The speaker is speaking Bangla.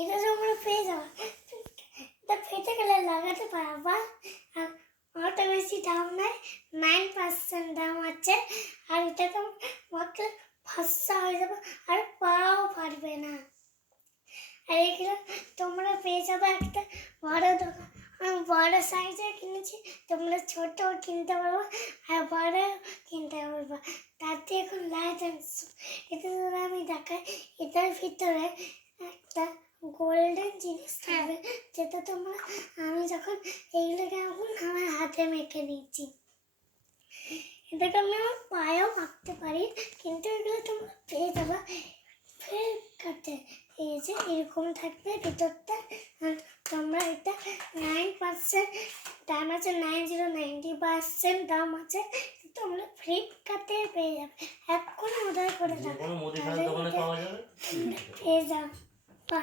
এটা তোমরা পেয়ে যাবে, এটা পেতে গেলে লাগাতে পারবা। আর অত বেশি দাম নেয়, 9% দাম আছে। আর এটা তো মাত্র 500 হয়ে যাবে, আর পাও পারবে না। আর এগুলো তোমরা পেয়ে যাবে একটা বড় দোকান। আমি বড় সাইজের কিনেছি, তোমরা ছোট কিনতে পারবো আর বড় কিনতে পারবো। তাতে এখন লাইট এটা ধরো আমি দেখাই, এটার ভিতরে একটা গোল্ডেন জিনিস থাকবে, যেটা তোমরা আমি যখন এইগুলোকে এখন আমার হাতে মেখে নিচ্ছি, এটাকে আমি আমার পায়েও মাখতে পারি। কিন্তু এগুলো তোমরা পেয়ে যাবে ফ্লিপকার্টে। এই যে এরকম থাকবে ভিতরটা। আর তোমরা এটা 9% দাম আছে, 90% দাম আছে, তোমরা ফ্লিপকার্টে পেয়ে যাবে। এখন অর্ডার করে দাও, কোনো মুদিখানার দোকানে পাওয়া যাবে, পেয়ে যাও।